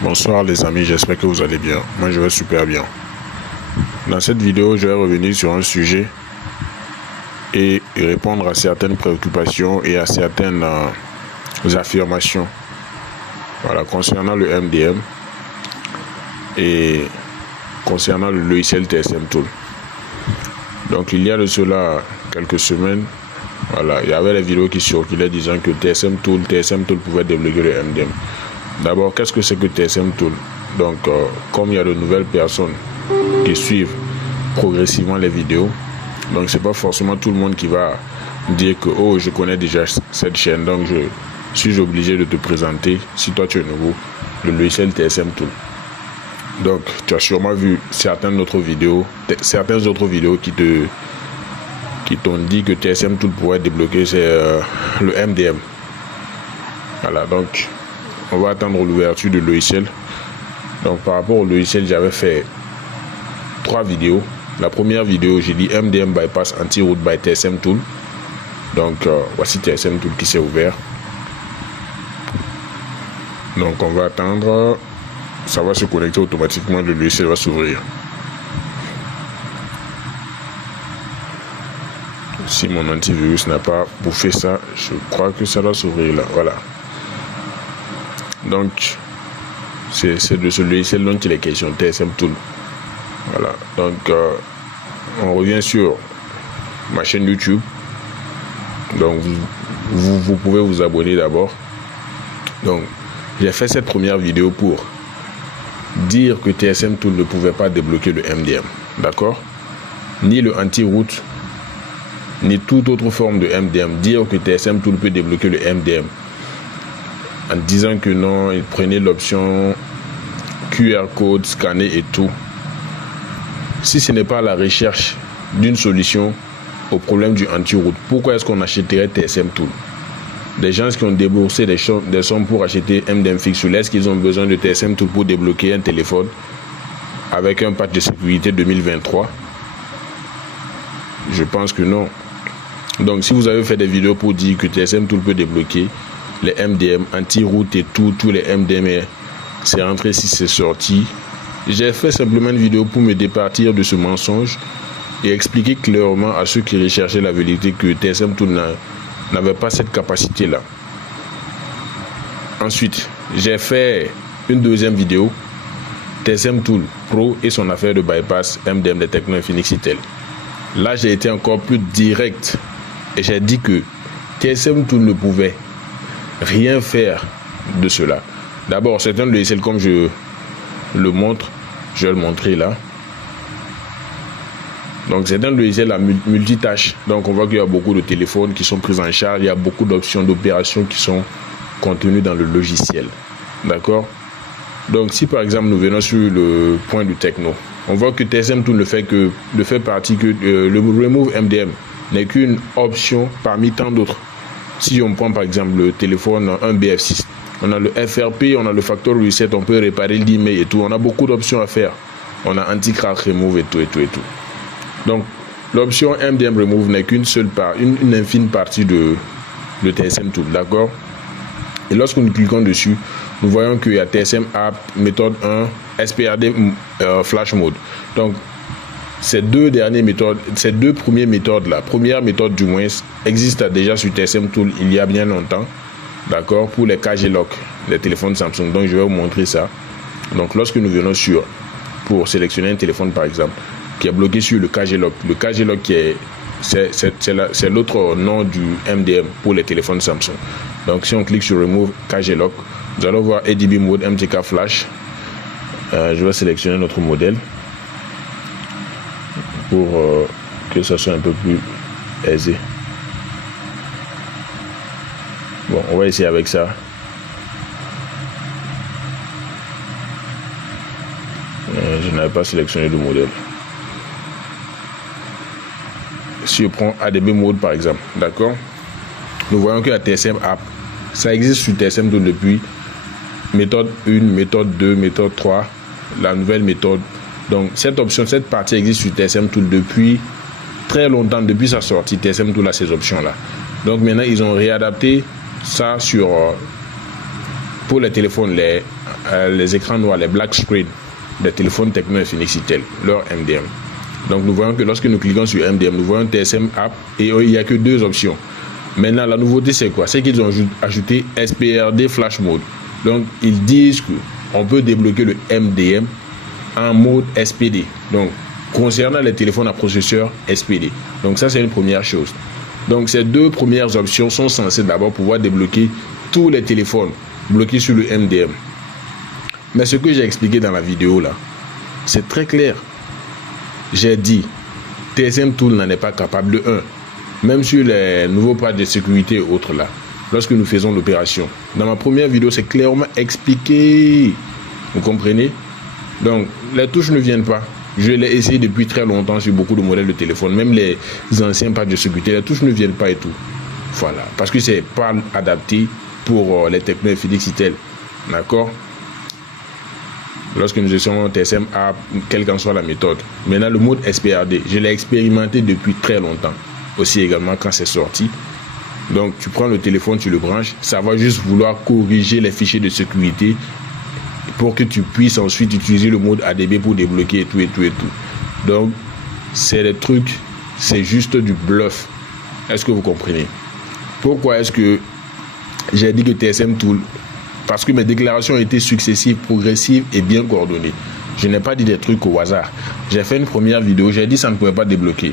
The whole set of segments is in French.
Bonsoir les amis, j'espère que vous allez bien. Moi je vais super bien. Dans cette vidéo, je vais revenir sur un sujet et répondre à certaines préoccupations et à certaines affirmations. Voilà, concernant le MDM et concernant le logiciel TSM Tool. Donc il y a de cela quelques semaines, voilà, il y avait des vidéos qui circulaient disant que TSM Tool pouvait débloquer le MDM. D'abord, qu'est-ce que c'est que TSM Tool? Donc, comme il y a de nouvelles personnes qui suivent progressivement les vidéos, donc c'est pas forcément tout le monde qui va dire que oh, je connais déjà cette chaîne, donc je suis obligé de te présenter, si toi tu es nouveau, le logiciel TSM Tool. Donc, tu as sûrement vu certaines autres vidéos qui t'ont dit que TSM Tool pourrait débloquer, c'est le MDM. Voilà, donc on va attendre l'ouverture du logiciel. Donc par rapport au logiciel, j'avais fait 3 vidéos. La première vidéo, j'ai dit MDM bypass anti-root by TSM Tool. Donc voici TSM Tool qui s'est ouvert. Donc on va attendre. Ça va se connecter automatiquement, le logiciel va s'ouvrir. Si mon antivirus n'a pas bouffé ça, je crois que ça doit s'ouvrir là. Voilà. Donc, c'est de ce logiciel dont il est question, TSM Tool. Voilà. Donc, on revient sur ma chaîne YouTube. Donc, vous pouvez vous abonner d'abord. Donc, j'ai fait cette première vidéo pour dire que TSM Tool ne pouvait pas débloquer le MDM. D'accord? Ni le anti-root, ni toute autre forme de MDM. Dire que TSM Tool peut débloquer le MDM en disant que non, il prenait l'option QR code, scanner et tout. Si ce n'est pas la recherche d'une solution au problème du anti-root, pourquoi est-ce qu'on achèterait TSM Tool? Des gens qui ont déboursé des sommes pour acheter MDM Fixul, est-ce qu'ils ont besoin de TSM Tool pour débloquer un téléphone avec un patch de sécurité 2023? Je pense que non. Donc si vous avez fait des vidéos pour dire que TSM Tool peut débloquer les MDM, anti-root et tous les MDM, c'est rentré si c'est sorti. J'ai fait simplement une vidéo pour me départir de ce mensonge et expliquer clairement à ceux qui recherchaient la vérité que TSM Tool n'avait pas cette capacité-là. Ensuite, j'ai fait une deuxième vidéo, TSM Tool Pro et son affaire de bypass MDM des Tecno Infinix Itel. Là, j'ai été encore plus direct et j'ai dit que TSM Tool ne pouvait rien faire de cela. D'abord, c'est un logiciel comme je le montre, je vais le montrer là. Donc c'est un logiciel à multitâche. Donc on voit qu'il y a beaucoup de téléphones qui sont pris en charge, il y a beaucoup d'options d'opération qui sont contenues dans le logiciel. D'accord? Donc si par exemple nous venons sur le point du techno, on voit que TSM Tool ne fait partie que le Remove MDM n'est qu'une option parmi tant d'autres. Si on prend par exemple le téléphone, un BF6, on a le FRP, on a le Factory Reset, on peut réparer l'email et tout. On a beaucoup d'options à faire. On a Anti-Crack Remove et tout. Donc, l'option MDM Remove n'est qu'une seule part, une infime partie de TSM Tool. D'accord? Et lorsque nous cliquons dessus, nous voyons qu'il y a TSM App, méthode 1, SPRD Flash Mode. Donc, ces deux premières méthodes là, première méthode du moins, existent déjà sur TSM Tool il y a bien longtemps, d'accord, pour les KG Lock, les téléphones Samsung. Donc je vais vous montrer ça. Donc lorsque nous venons pour sélectionner un téléphone par exemple, qui est bloqué sur le KG Lock c'est l'autre nom du MDM pour les téléphones Samsung. Donc si on clique sur Remove KG Lock, nous allons voir ADB Mode MTK Flash. Je vais sélectionner notre modèle pour que ça soit un peu plus aisé. Bon, on va essayer avec ça. Je n'avais pas sélectionné le modèle. Si je prends ADB Mode par exemple, d'accord, nous voyons que la TSM App, ça existe sur TSM Tool depuis méthode 1, méthode 2, méthode 3, la nouvelle méthode. Donc cette option, cette partie existe sur TSM Tool depuis très longtemps, depuis sa sortie. TSM Tool a ces options là. Donc maintenant ils ont réadapté ça pour les téléphones, les écrans noirs, les black screen des téléphones Tecno, Infinix, Itel, leur MDM. Donc nous voyons que lorsque nous cliquons sur MDM, nous voyons TSM App et il n'y a que 2 options. Maintenant, la nouveauté, c'est quoi? C'est qu'ils ont ajouté SPRD Flash Mode. Donc, ils disent qu'on peut débloquer le MDM en mode SPD. Donc, concernant les téléphones à processeur SPD. Donc, ça, c'est une première chose. Donc, ces 2 premières options sont censées d'abord pouvoir débloquer tous les téléphones bloqués sur le MDM. Mais ce que j'ai expliqué dans la vidéo, là, c'est très clair. J'ai dit, TSM Tool n'en est pas capable de 1. Même sur les nouveaux patchs de sécurité et autres là, lorsque nous faisons l'opération. Dans ma première vidéo, c'est clairement expliqué. Vous comprenez? Donc, les touches ne viennent pas. Je l'ai essayé depuis très longtemps sur beaucoup de modèles de téléphone. Même les anciens patchs de sécurité, les touches ne viennent pas et tout. Voilà. Parce que c'est pas adapté pour les Tecno, Infinix, Itel. D'accord? Lorsque nous essayons TSM App, quelle qu'en soit la méthode. Maintenant, le mode SPRD, je l'ai expérimenté depuis très longtemps. Aussi également quand c'est sorti. Donc tu prends le téléphone, tu le branches, ça va juste vouloir corriger les fichiers de sécurité pour que tu puisses ensuite utiliser le mode ADB pour débloquer et tout et tout et tout. Donc c'est des trucs, c'est juste du bluff. Est-ce que vous comprenez? Pourquoi est-ce que j'ai dit que TSM Tool? Parce que mes déclarations ont été successives, progressives et bien coordonnées. Je n'ai pas dit des trucs au hasard. J'ai fait une première vidéo, j'ai dit ça ne pouvait pas débloquer.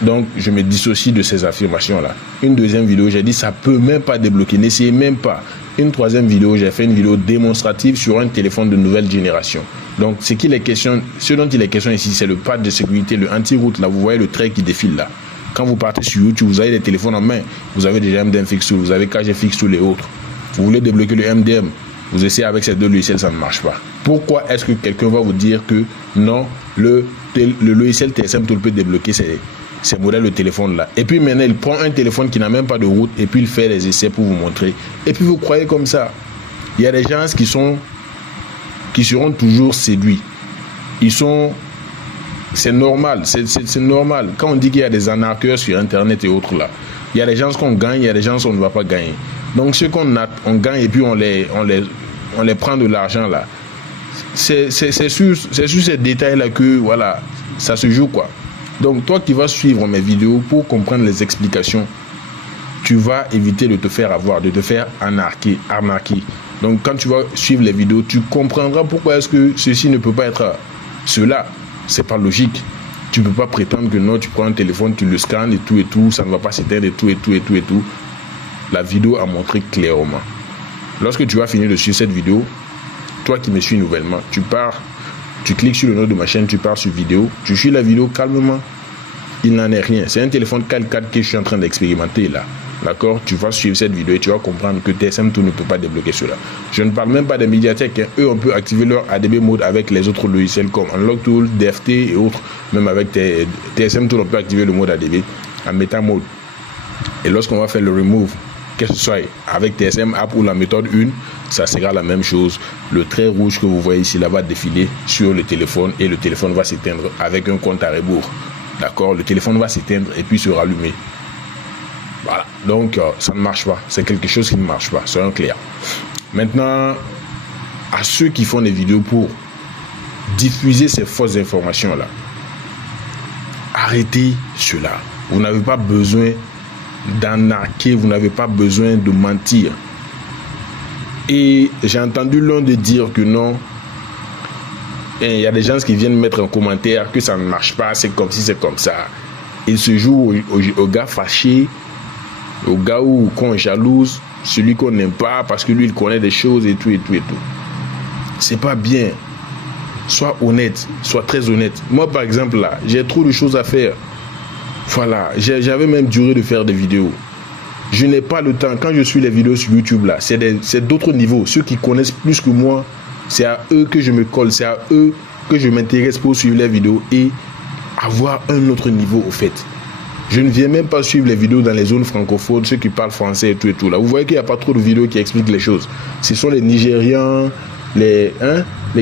Donc, je me dissocie de ces affirmations-là. Une deuxième vidéo, j'ai dit ça peut même pas débloquer. N'essayez même pas. Une troisième vidéo, j'ai fait une vidéo démonstrative sur un téléphone de nouvelle génération. Donc, ce dont il est question ici, c'est le patch de sécurité, le anti-route. Là, vous voyez le trait qui défile là. Quand vous partez sur YouTube, vous avez des téléphones en main. Vous avez déjà MDM Fix Tool, vous avez KG Fix Tool et autres. Vous voulez débloquer le MDM. Vous essayez avec ces 2 logiciels, ça ne marche pas. Pourquoi est-ce que quelqu'un va vous dire que non, le logiciel TSM Tool peut débloquer ces modèles de téléphone là? Et puis maintenant il prend un téléphone qui n'a même pas de route et puis il fait les essais pour vous montrer, et puis vous croyez comme ça. Il y a des gens qui seront toujours séduits. C'est normal, c'est normal. Quand on dit qu'il y a des arnaqueurs sur internet et autres là, il y a des gens qu'on gagne, il y a des gens qu'on ne va pas gagner. Donc ceux on gagne et puis on les prend de l'argent là, c'est sur ces détails là que voilà, ça se joue quoi. Donc toi qui vas suivre mes vidéos pour comprendre les explications, tu vas éviter de te faire avoir, de te faire arnaquer. Donc quand tu vas suivre les vidéos, tu comprendras pourquoi est-ce que ceci ne peut pas être cela. C'est pas logique. Tu peux pas prétendre que non, tu prends un téléphone, tu le scannes et tout, ça ne va pas s'éteindre et tout. La vidéo a montré clairement. Lorsque tu vas finir de suivre cette vidéo, toi qui me suis nouvellement, tu cliques sur le nom de ma chaîne, tu pars sur vidéo, tu suis la vidéo calmement. Il n'en est rien. C'est un téléphone 4K que je suis en train d'expérimenter là. D'accord? Tu vas suivre cette vidéo et tu vas comprendre que TSM Tool ne peut pas débloquer cela. Je ne parle même pas des médiathèques. Eux, on peut activer leur ADB mode avec les autres logiciels comme Unlock Tool, DFT et autres. Même avec TSM Tool, on peut activer le mode ADB en Meta Mode. Et lorsqu'on va faire le remove, que ce soit avec TSM App ou la méthode 1, ça sera la même chose. Le trait rouge que vous voyez ici là va défiler sur le téléphone et le téléphone va s'éteindre avec un compte à rebours. D'accord? Le téléphone va s'éteindre et puis se rallumer. Voilà. Donc, ça ne marche pas. C'est quelque chose qui ne marche pas. Soyons clairs. Maintenant, à ceux qui font des vidéos pour diffuser ces fausses informations là, arrêtez cela. Vous n'avez pas besoin d'arnaquer, vous n'avez pas besoin de mentir. Et j'ai entendu l'un de dire que non, il y a des gens qui viennent mettre un commentaire que ça ne marche pas, c'est comme si c'est comme ça. Ils se jouent au gars fâché, au gars qu'on jalouse, celui qu'on n'aime pas parce que lui il connaît des choses et tout. C'est pas bien. Sois honnête, sois très honnête. Moi par exemple là, j'ai trop de choses à faire. Voilà, j'avais même duré de faire des vidéos. Je n'ai pas le temps. Quand je suis les vidéos sur YouTube là, c'est d'autres niveaux. Ceux qui connaissent plus que moi, c'est à eux que je me colle, c'est à eux que je m'intéresse pour suivre les vidéos et avoir un autre niveau au fait. Je ne viens même pas suivre les vidéos dans les zones francophones, ceux qui parlent français et tout là. Vous voyez qu'il n'y a pas trop de vidéos qui expliquent les choses. Ce sont les Nigérians, les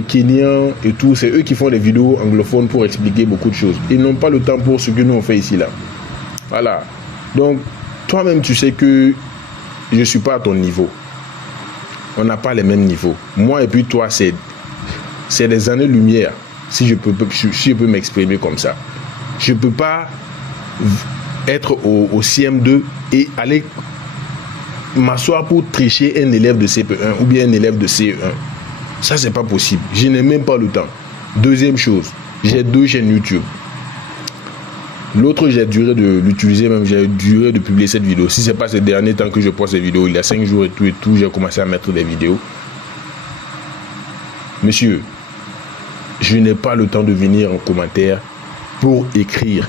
Kenyans et tout. C'est eux qui font les vidéos anglophones pour expliquer beaucoup de choses. Ils n'ont pas le temps pour ce que nous on fait ici là. Voilà. Donc, toi-même tu sais que je ne suis pas à ton niveau. On n'a pas les mêmes niveaux. Moi et puis toi, c'est des années-lumière, si je peux m'exprimer comme ça. Je ne peux pas être au CM2 et aller m'asseoir pour tricher un élève de CP1 ou bien un élève de CE1. Ça, c'est pas possible. Je n'ai même pas le temps. Deuxième chose, j'ai 2 chaînes YouTube. L'autre, j'ai duré de l'utiliser, même j'ai duré de publier cette vidéo. Si ce n'est pas ces derniers temps que je poste ces vidéos, il y a 5 jours et tout, j'ai commencé à mettre des vidéos. Monsieur, je n'ai pas le temps de venir en commentaire pour écrire.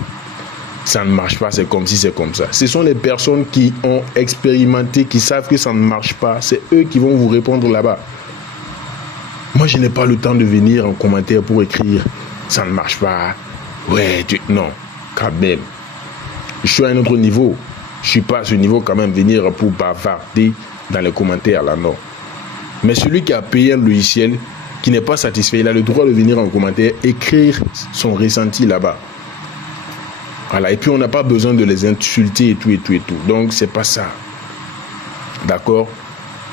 Ça ne marche pas, c'est comme si c'est comme ça. Ce sont les personnes qui ont expérimenté, qui savent que ça ne marche pas. C'est eux qui vont vous répondre là-bas. Moi, je n'ai pas le temps de venir en commentaire pour écrire. Ça ne marche pas. Ouais, non, quand même. Je suis à un autre niveau. Je ne suis pas à ce niveau quand même, venir pour bavarder dans les commentaires là, non. Mais celui qui a payé un logiciel, qui n'est pas satisfait, il a le droit de venir en commentaire, écrire son ressenti là-bas. Voilà, et puis on n'a pas besoin de les insulter et tout. Donc, c'est pas ça. D'accord?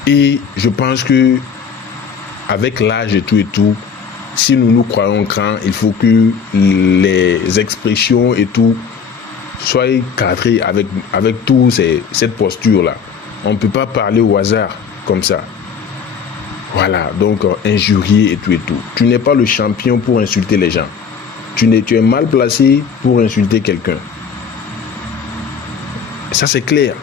Et je pense que avec l'âge et tout, si nous nous croyons grand, il faut que les expressions et tout soient cadrées avec tout cette posture-là. On ne peut pas parler au hasard comme ça. Voilà, donc injurier et tout. Tu n'es pas le champion pour insulter les gens. Tu es mal placé pour insulter quelqu'un. Ça, c'est clair.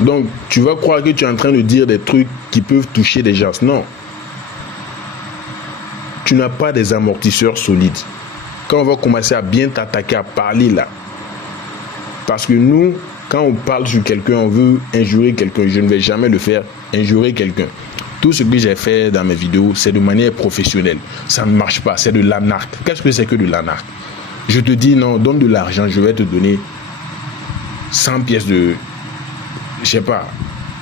Donc, tu vas croire que tu es en train de dire des trucs qui peuvent toucher des gens. Non. Tu n'as pas des amortisseurs solides. Quand on va commencer à bien t'attaquer, à parler là. Parce que nous, quand on parle sur quelqu'un, on veut injurer quelqu'un. Je ne vais jamais le faire, injurer quelqu'un. Tout ce que j'ai fait dans mes vidéos, c'est de manière professionnelle. Ça ne marche pas, c'est de l'anarque. Qu'est-ce que c'est que de l'anarque? Je te dis non, donne de l'argent, je vais te donner 100 pièces de... Je sais pas,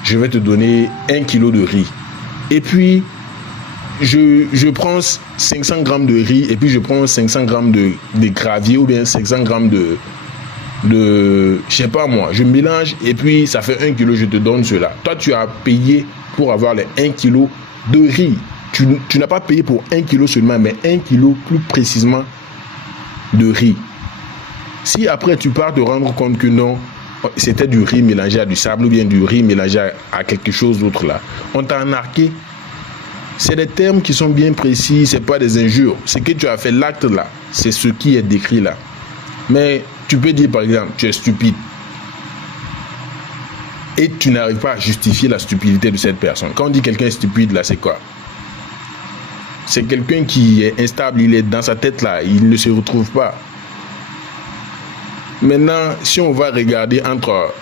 je vais te donner 1 kilo de riz. Et puis, je prends 500 grammes de riz et puis je prends 500 grammes de gravier ou bien 500 grammes de je sais pas moi, je mélange et puis ça fait 1 kilo, je te donne cela. Toi, tu as payé pour avoir les 1 kilo de riz. Tu n'as pas payé pour 1 kilo seulement, mais 1 kilo plus précisément de riz. Si après tu pars te rendre compte que non, c'était du riz mélangé à du sable ou bien du riz mélangé à quelque chose d'autre là, on t'a arnaqué. C'est des termes qui sont bien précis, c'est pas des injures. Ce que tu as fait, l'acte là, c'est ce qui est décrit là. Mais tu peux dire par exemple, tu es stupide. Et tu n'arrives pas à justifier la stupidité de cette personne. Quand on dit quelqu'un est stupide, là, c'est quoi? C'est quelqu'un qui est instable, il est dans sa tête là, il ne se retrouve pas. Maintenant, si on va regarder entre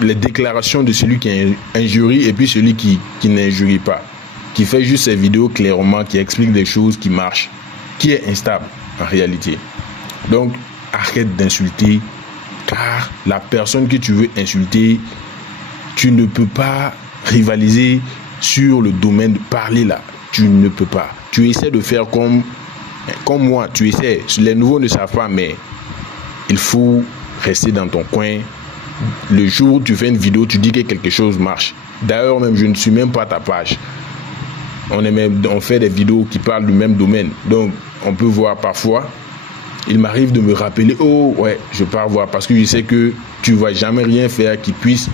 les déclarations de celui qui injurie et puis celui qui n'injurie pas, qui fait juste ses vidéos clairement, qui explique des choses qui marchent, qui est instable en réalité. Donc, arrête d'insulter, car la personne que tu veux insulter, tu ne peux pas rivaliser sur le domaine de parler là. Tu ne peux pas. Tu essaies de faire comme moi. Tu essaies. Les nouveaux ne savent pas, mais il faut rester dans ton coin. Le jour où tu fais une vidéo, tu dis que quelque chose marche. D'ailleurs, même, je ne suis même pas à ta page. On fait des vidéos qui parlent du même domaine. Donc, on peut voir parfois. Il m'arrive de me rappeler, oh ouais, je pars voir parce que je sais que tu ne vas jamais rien faire qui puisse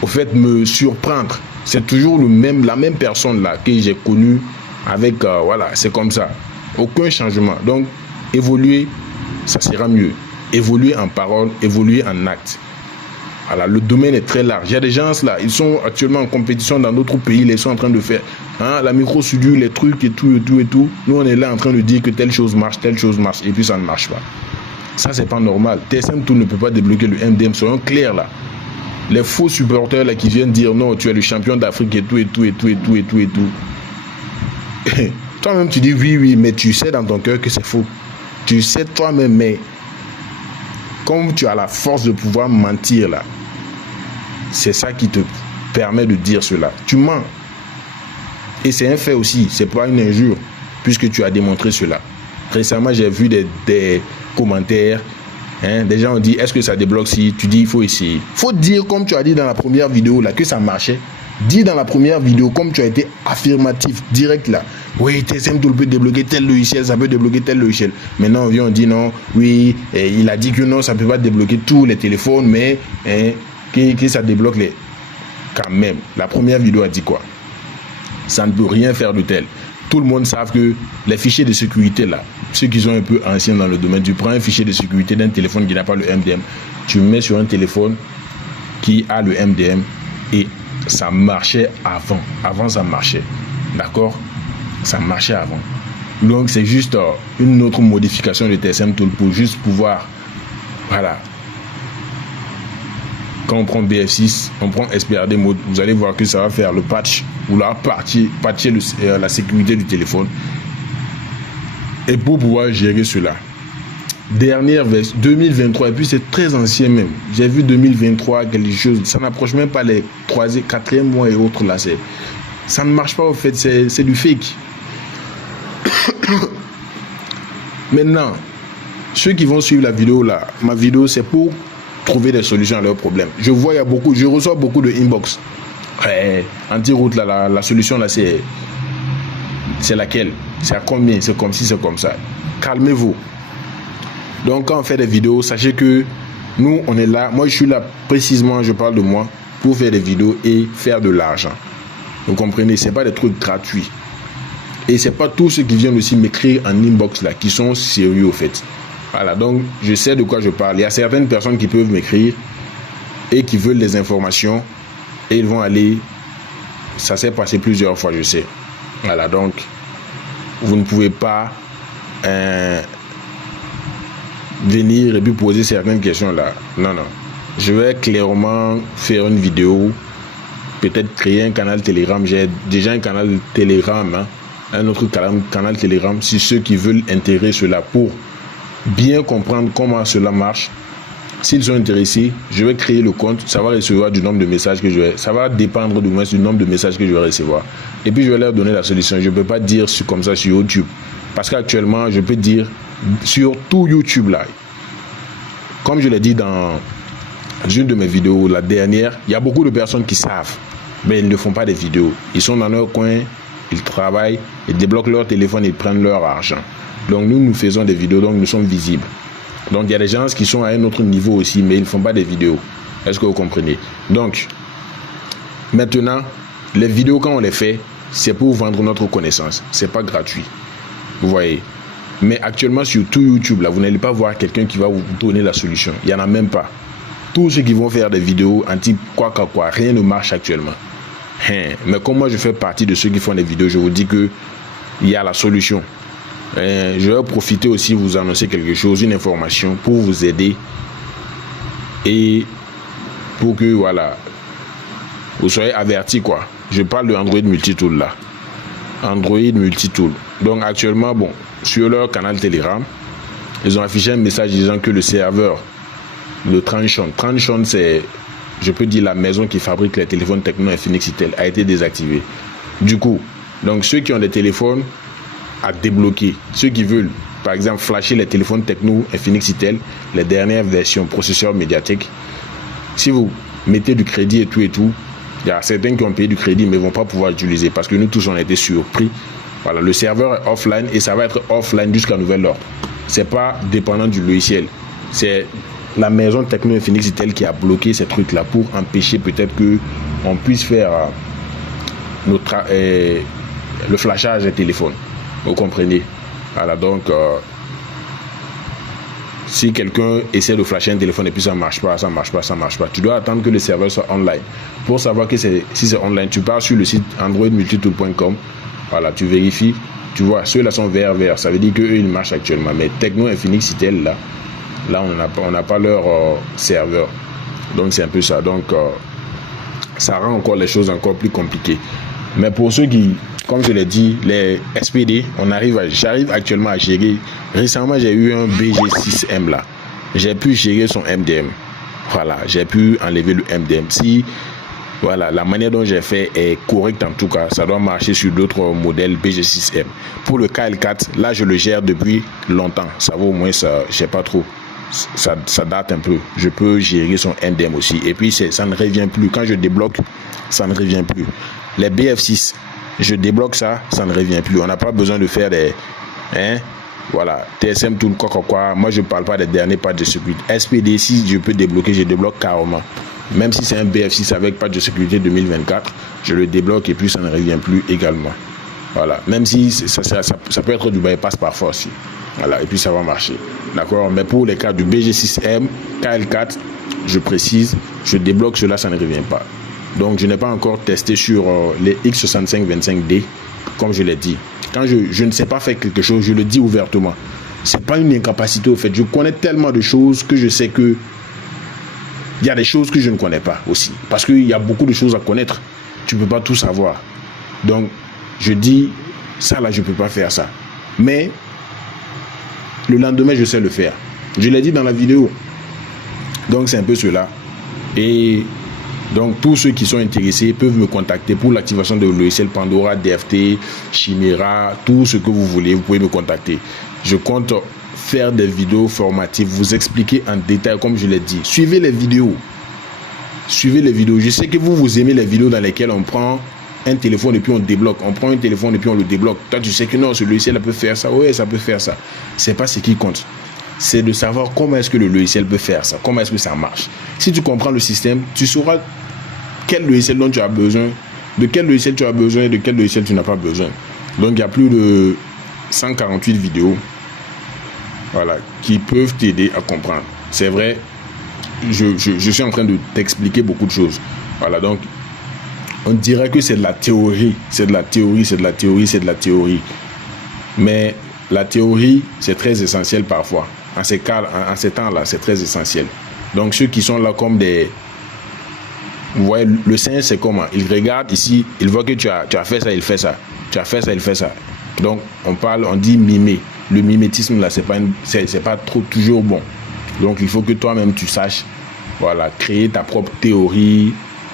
au fait me surprendre. C'est toujours la même personne là que j'ai connue avec, voilà, c'est comme ça. Aucun changement. Donc, évoluer, ça sera mieux. Évoluer en parole, évoluer en acte. Voilà, le domaine est très large. Il y a des gens là, ils sont actuellement en compétition dans d'autres pays, ils sont en train de faire la micro-soudure, les trucs et tout. Nous, on est là en train de dire que telle chose marche, et puis ça ne marche pas. Ça, c'est pas normal. TSM Tool ne peut pas débloquer le MDM, soyons clairs là. Les faux supporters là qui viennent dire non, tu es le champion d'Afrique et tout. Toi-même, tu dis oui, mais tu sais dans ton cœur que c'est faux. Tu sais toi-même, mais comme tu as la force de pouvoir mentir là, c'est ça qui te permet de dire cela. Tu mens. Et c'est un fait aussi, c'est pas une injure, puisque tu as démontré cela. Récemment, j'ai vu des commentaires, des gens ont dit, est-ce que ça débloque? Si tu dis, il faut essayer. Il faut dire, comme tu as dit dans la première vidéo là, que ça marchait. Dis dans la première vidéo, comme tu as été affirmatif, direct là. Oui, TSM Tool peut débloquer tel logiciel, ça peut débloquer tel logiciel. Maintenant, on vient, on dit non, oui, il a dit que non, ça ne peut pas débloquer tous les téléphones, mais que ça débloque les... Quand même, la première vidéo a dit quoi? Ça ne peut rien faire de tel. Tout le monde sait que les fichiers de sécurité là, ceux qui sont un peu anciens dans le domaine, tu prends un fichier de sécurité d'un téléphone qui n'a pas le MDM, tu le mets sur un téléphone qui a le MDM et ça marchait avant. Avant, ça marchait. D'accord? Ça marchait avant. Donc, c'est juste une autre modification de TSM Tool pour juste pouvoir, voilà. Quand on prend BF6, on prend SPRD mode, vous allez voir que ça va faire le patch ou la patcher la sécurité du téléphone. Et pour pouvoir gérer cela, dernière version 2023, et puis c'est très ancien même. J'ai vu 2023 quelque chose, ça n'approche même pas les 3e, 4e mois et autres là. Ça ne marche pas au fait, c'est du fake. Maintenant, ceux qui vont suivre la vidéo là, ma vidéo c'est pour trouver des solutions à leurs problèmes. Je reçois beaucoup de inbox. Anti-route là, la solution là c'est laquelle? C'est à combien? C'est comme ci, c'est comme ça. Calmez-vous. Donc quand on fait des vidéos, sachez que nous on est là. Moi je suis là précisément, je parle de moi, pour faire des vidéos et faire de l'argent. Vous comprenez? C'est pas des trucs gratuits. Et c'est pas tous ceux qui viennent aussi m'écrire en inbox là qui sont sérieux au fait. Voilà, donc je sais de quoi je parle. Il y a certaines personnes qui peuvent m'écrire et qui veulent des informations et ils vont aller. Ça s'est passé plusieurs fois, je sais. Voilà, donc vous ne pouvez pas venir et puis poser certaines questions là. Non, non. Je vais clairement faire une vidéo, peut-être créer un canal Telegram. J'ai déjà un canal Telegram, hein, un autre canal Telegram, si ceux qui veulent intégrer cela pour bien comprendre comment cela marche. S'ils sont intéressés, je vais créer le compte, ça va recevoir du nombre de messages que je vais, ça va dépendre du moins du nombre de messages que je vais recevoir. Et puis je vais leur donner la solution. Je ne peux pas dire comme ça sur YouTube, parce qu'actuellement je peux dire sur tout YouTube là. Comme je l'ai dit dans une de mes vidéos, la dernière, il y a beaucoup de personnes qui savent, mais ils ne font pas des vidéos. Ils sont dans leur coin, ils travaillent, ils débloquent leur téléphone, ils prennent leur argent. Donc nous faisons des vidéos, donc nous sommes visibles. Donc il y a des gens qui sont à un autre niveau aussi, mais ils ne font pas des vidéos. Est-ce que vous comprenez? Donc maintenant, les vidéos quand on les fait, c'est pour vendre notre connaissance. C'est pas gratuit. Vous voyez? Mais actuellement sur tout YouTube, là, vous n'allez pas voir quelqu'un qui va vous donner la solution. Il n'y en a même pas. Tous ceux qui vont faire des vidéos en type quoi, rien ne marche actuellement. Mais comme moi je fais partie de ceux qui font des vidéos, je vous dis que il y a la solution. Je vais profiter aussi vous annoncer quelque chose, une information pour vous aider et pour que voilà vous soyez avertis quoi. Je parle de Android Multitool là. Android Multitool. Donc actuellement, bon, sur leur canal Telegram, ils ont affiché un message disant que le serveur de Transsion, c'est, je peux dire, la maison qui fabrique les téléphones Tecno Infinix Itel, a été désactivé. Du coup, donc ceux qui ont des téléphones à débloquer, ceux qui veulent, par exemple, flasher les téléphones Tecno Infinix Itel, les dernières versions processeur médiatique, si vous mettez du crédit et tout, il y a certains qui ont payé du crédit mais ne vont pas pouvoir l'utiliser parce que nous tous on a été surpris. Voilà, le serveur est offline et ça va être offline jusqu'à nouvel ordre. C'est pas dépendant du logiciel. C'est la maison Tecno Infinix Itel qui a bloqué ces trucs là pour empêcher peut-être que on puisse faire le flashage des téléphones. Vous comprenez? Voilà, donc si quelqu'un essaie de flasher un téléphone et puis ça marche pas, tu dois attendre que le serveur soit online. Pour savoir que si c'est online, tu pars sur le site androidmultitool.com. Voilà, tu vérifies, tu vois, ceux-là sont vert, ça veut dire qu'eux ils marchent actuellement. Mais Tecno Infinix Itel là on n'a pas leur serveur. Donc c'est un peu ça. Donc ça rend encore les choses encore plus compliquées. Mais pour ceux qui, comme je l'ai dit, les SPD, j'arrive actuellement à gérer. Récemment, j'ai eu un BG6M là. J'ai pu gérer son MDM. Voilà, j'ai pu enlever le MDM. Si voilà, la manière dont j'ai fait est correcte en tout cas, ça doit marcher sur d'autres modèles BG6M. Pour le KL4, là je le gère depuis longtemps. Ça vaut au moins ça, je sais pas trop. ça date un peu. Je peux gérer son NDM aussi. Et puis, ça ne revient plus. Quand je débloque, ça ne revient plus. Les BF6, je débloque ça, ça ne revient plus. On n'a pas besoin de faire des... Voilà, TSM, tout quoi. Moi, je ne parle pas des derniers patchs de sécurité. SPD, si je peux débloquer, je débloque carrément. Même si c'est un BF6 avec patch de sécurité 2024, je le débloque et puis ça ne revient plus également. Voilà, même si ça peut être du bypass parfois aussi. Voilà, et puis ça va marcher. D'accord. Mais pour les cas du BG6M, KL4, je précise, je débloque cela, ça ne revient pas. Donc, je n'ai pas encore testé sur les X6525D, comme je l'ai dit. Quand je ne sais pas faire quelque chose, je le dis ouvertement. Ce n'est pas une incapacité au fait. Je connais tellement de choses que je sais que il y a des choses que je ne connais pas aussi. Parce qu'il y a beaucoup de choses à connaître. Tu ne peux pas tout savoir. Donc, je dis, ça là, je ne peux pas faire ça. Mais, le lendemain, je sais le faire. Je l'ai dit dans la vidéo. Donc, c'est un peu cela. Et donc, tous ceux qui sont intéressés peuvent me contacter pour l'activation de logiciel Pandora, DFT, Chimera, tout ce que vous voulez, vous pouvez me contacter. Je compte faire des vidéos formatives, vous expliquer en détail comme je l'ai dit. Suivez les vidéos. Suivez les vidéos. Je sais que vous aimez les vidéos dans lesquelles on prend un téléphone et puis on débloque. On prend un téléphone et puis on le débloque. Toi, tu sais que non, ce logiciel peut faire ça. Oui, ça peut faire ça. C'est pas ce qui compte. C'est de savoir comment est-ce que le logiciel peut faire ça. Comment est-ce que ça marche. Si tu comprends le système, tu sauras quel logiciel dont tu as besoin, de quel logiciel tu as besoin et de quel logiciel tu n'as pas besoin. Donc, il y a plus de 148 vidéos, voilà, qui peuvent t'aider à comprendre. C'est vrai, je suis en train de t'expliquer beaucoup de choses. Voilà, donc, on dirait que c'est de la théorie. C'est de la théorie, c'est de la théorie, c'est de la théorie. Mais la théorie, c'est très essentiel parfois. En ces temps-là, c'est très essentiel. Donc, ceux qui sont là comme des... Vous voyez, le singe, c'est comment? Il regarde ici, il voit que tu as fait ça, il fait ça. Tu as fait ça, il fait ça. Donc, on dit mimer. Le mimétisme, là, c'est pas trop toujours bon. Donc, il faut que toi-même, tu saches, voilà, créer ta propre théorie,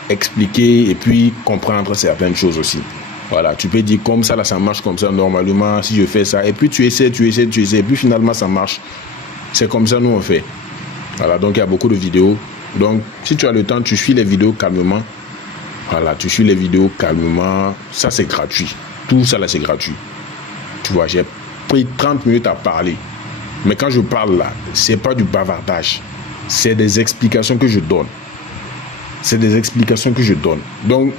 expliquer et puis comprendre certaines choses aussi. Voilà, tu peux dire comme ça, là, ça marche comme ça, normalement, si je fais ça. Et puis, tu essaies. Et puis, finalement, ça marche. C'est comme ça, nous, on fait. Voilà, donc, il y a beaucoup de vidéos. Donc, si tu as le temps, tu suis les vidéos calmement. Voilà, tu suis les vidéos calmement. Ça, c'est gratuit. Tout ça, là, c'est gratuit. Tu vois, j'ai pris 30 minutes à parler. Mais quand je parle, là, c'est pas du bavardage. C'est des explications que je donne. C'est des explications que je donne. Donc,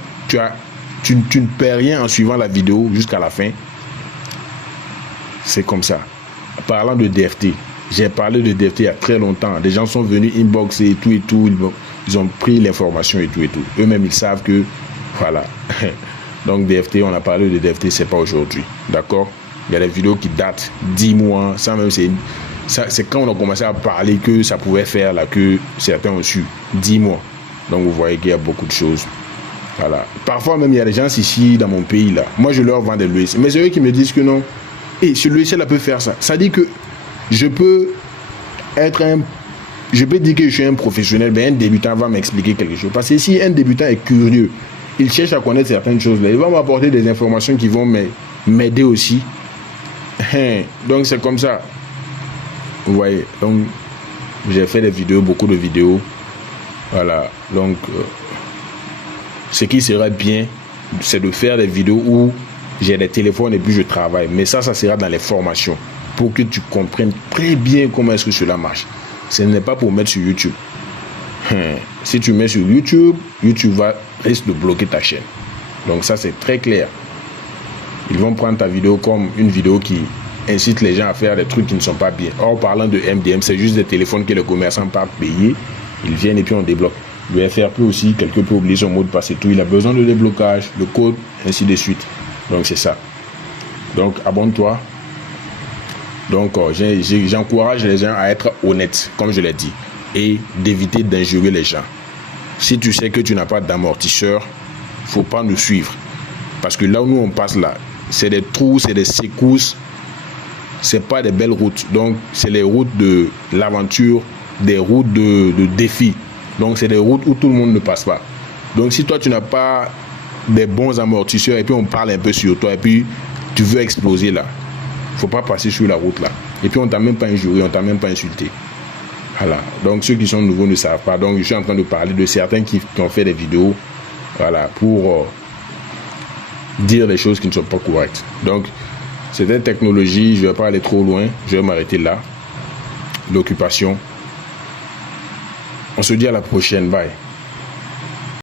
tu ne perds rien en suivant la vidéo jusqu'à la fin. C'est comme ça. Parlant de DFT, j'ai parlé de DFT il y a très longtemps. Des gens sont venus inboxer et tout. Ils ont pris l'information et tout. Eux-mêmes, ils savent que, voilà. Donc, DFT, on a parlé de DFT, c'est pas aujourd'hui. D'accord? Il y a des vidéos qui datent 10 mois. Ça même, c'est quand on a commencé à parler que ça pouvait faire, là, que certains ont su. 10 mois. Donc, vous voyez qu'il y a beaucoup de choses. Voilà. Parfois, même, il y a des gens ici, dans mon pays, là. Moi, je leur vends des logiciels. Mais c'est eux qui me disent que non. Et ce logiciel, peut faire ça. Ça dit que je peux dire que je suis un professionnel, mais un débutant va m'expliquer quelque chose. Parce que si un débutant est curieux, il cherche à connaître certaines choses, il va m'apporter des informations qui vont m'aider aussi. Donc c'est comme ça. Vous voyez, donc j'ai fait des vidéos, beaucoup de vidéos. Voilà, donc ce qui serait bien, c'est de faire des vidéos où j'ai des téléphones et puis je travaille. Mais ça sera dans les formations. Pour que tu comprennes très bien comment est-ce que cela marche. Ce n'est pas pour mettre sur YouTube. Si tu mets sur YouTube, YouTube risque de bloquer ta chaîne. Donc ça, c'est très clair. Ils vont prendre ta vidéo comme une vidéo qui incite les gens à faire des trucs qui ne sont pas bien. Or, parlant de MDM, c'est juste des téléphones que les commerçants peuvent payer. Ils viennent et puis on débloque. Le FRP aussi, quelqu'un peut oublier son mot de passe et tout. Il a besoin de déblocage, le code, ainsi de suite. Donc c'est ça. Donc abonne-toi. Donc, j'encourage les gens à être honnêtes, comme je l'ai dit, et d'éviter d'injurer les gens. Si tu sais que tu n'as pas d'amortisseur, il ne faut pas nous suivre. Parce que là où nous on passe là, c'est des trous, c'est des secousses, ce n'est pas des belles routes. Donc, c'est les routes de l'aventure, des routes de défi. Donc, c'est des routes où tout le monde ne passe pas. Donc, si toi, tu n'as pas des bons amortisseurs et puis on parle un peu sur toi et puis tu veux exploser là, faut pas passer sur la route là. Et puis on t'a même pas injurié, on t'a même pas insulté. Voilà. Donc, ceux qui sont nouveaux ne savent pas. Donc, je suis en train de parler de certains qui ont fait des vidéos, voilà, pour dire des choses qui ne sont pas correctes. Donc, c'est une technologie, je ne vais pas aller trop loin, je vais m'arrêter là. L'occupation. On se dit à la prochaine, bye.